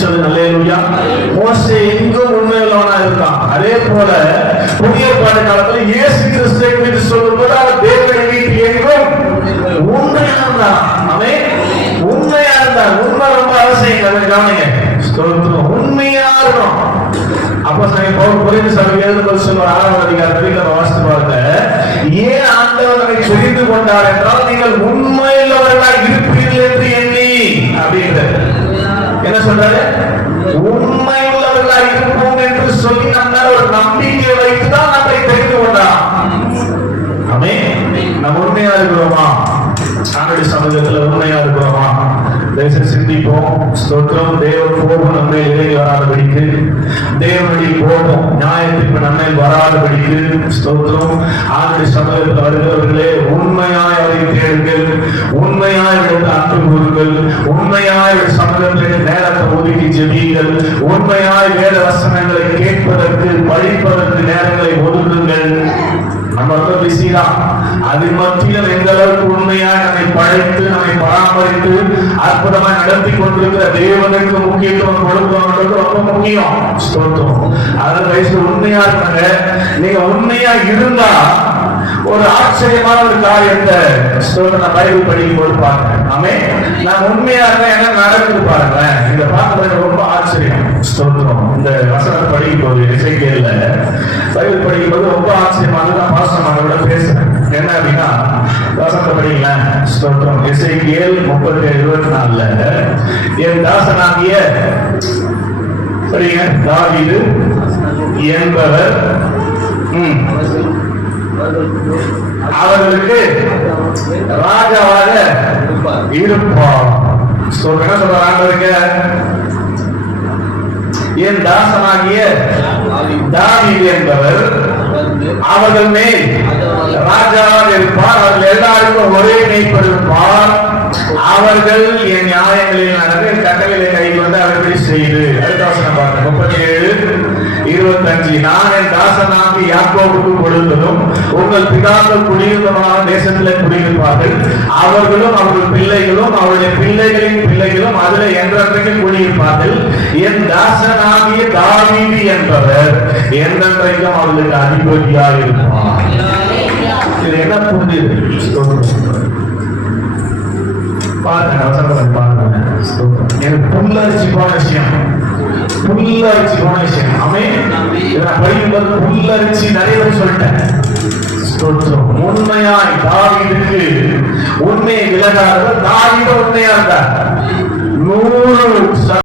அல்லேலூயா. மோசே எங்கும் உண்மையுள்ளவனா இருக்கான். அதே போல புதிய ஏற்பாட்டு காலத்தில் இயேசு கிறிஸ்துவை குறித்து சொல்லும்போது அவர் தேவனை வீட்டு எங்கும் உண்மையா இருந்தார். அவன் உண்மையா இருந்தார். உண்மை ரொம்ப அவசியம். கவனிங்க, உண்மையா இருக்கணும். அப்போ புரிந்து சபை எழுதும்போது சொல்லுவார் 6ஆம் அதிகாரத்தில் நம்ம வாசித்து பாருங்க, ஏன் ஆண்டவர் நம்மை தெரிந்து கொண்டார் என்றால் நீங்கள் உண்மையுள்ளவர்களாக இருப்பீர்கள் என்று எண்ணி அப்படின்றது. என்ன சொல்றாரு? உண்மை உள்ளவர்களாக இருப்போம் என்று சொல்லி நம்ம ஒரு நம்பிக்கை வைத்துதான் நம்மை தெரிந்து கொண்டார். ஆமென். நம்ம உண்மையா இருக்கிறோமா? ஆண்டவருடைய சமூகத்தில் உண்மையா இருக்கிறோமா? சிந்திப்போம். ஸ்தோத்திரம். தேவ கோபம் நம்மை இறங்கி வராதபடிக்கு, தேவனுடைய கோபம் நியாயத்திற்கு நம்மை வராதபடிக்கு ஸ்தோத்திரம். ஆண்டவருடைய சமூகத்தில் வருகிறவர்களே, உண்மையாய் அவரை தேடுங்கள், உண்மையாய் அன்பு கூறுங்கள், உண்மையாய் சமூகத்தில் நேரத்தை ஒதுக்கி ஜெபியுங்கள், உண்மையாய் வேத வசனங்களை கேட்பதற்கு படிப்பதற்கு நேரங்களை ஒதுக்குங்கள். நம்ம ரொம்ப பிஸிதான். அது மத்தியில் எந்த அளவுக்கு உண்மையாக நம்மை படைத்து நம்மை பராமரித்து அற்புதமாக நடத்தி கொண்டிருக்கிற தேவனுக்கு முக்கியத்துவம் கொடுக்கணும் ரொம்ப முக்கியம். அதன் வயசு உண்மையா இருக்காங்க. நீங்க உண்மையா இருந்தா ஒரு ஆச்சரியமான ஒரு காரியத்தை நான் பைபிள் படிக்கும் போது பாருங்க. ஆமே, நான் உண்மையா இருந்தா என்ன நடக்குது பாருங்க. இந்த பார்க்க ரொம்ப ஆச்சரியம். ஸ்தோத்திரம். இந்த வசனத்தை படிக்கும் போது எசேக்கியேல்ல பைபிள் படிக்கும் போது ரொம்ப ஆச்சரியமானது. நான் பாஸ்டர்மாரோட பேசுறேன். என்ன அப்படின்னா, வசனத்தை படிக்கலாம். ஸ்தோத்திரம். எசேக்கியேல் 37:24 என் தாசனாகிய தாவீது என்பவர் அவர்களுக்கு ராஜாவாக இருப்பார். என்ன சொல்றாங்க? என் தாசனாகிய தாவீது என்பவர் அவர்கள் மேல் ராஜாவாக இருப்பார். அவர்கள் எல்லாருக்கும் ஒரே மேய்ப்பர் இருப்பார். அவர்கள் என் நியாயங்களில் நடந்து கட்டளைகளை கை கொண்டு அவர்களை செய்து. அடுத்த வசனம் பாருங்க. 37:25 நான் என் தாசனாகி யாக்கோபுக்கு கொடுத்ததும் உங்கள் பிதாக்கள் குடியிருந்தமான தேசத்திலே குடியிருப்பார்கள். அவர்களும் அவர்கள் பிள்ளைகளும் அவருடைய பிள்ளைகளின் பிள்ளைகளும் அதில் என்றென்றைக்கு குடியிருப்பார்கள். என் தாசனாகிய தாவீது என்பவர் என்றென்றைக்கும் அவர்களுக்கு அதிபதியாக இருப்பார். இது என்ன புரியுது? பாருங்க, பாருங்க. எனக்கு புல்லரிச்சு போன விஷயம், புல்லரிச்சு போன விஷயம். படிக்கும்போது புல்லரிச்சு நிறைய பேர் சொல்லிட்டேன். உண்மையாய் தாவீதுக்கு உண்மையை விலகாதவர். தாவீது உண்மையா இருந்தார். 100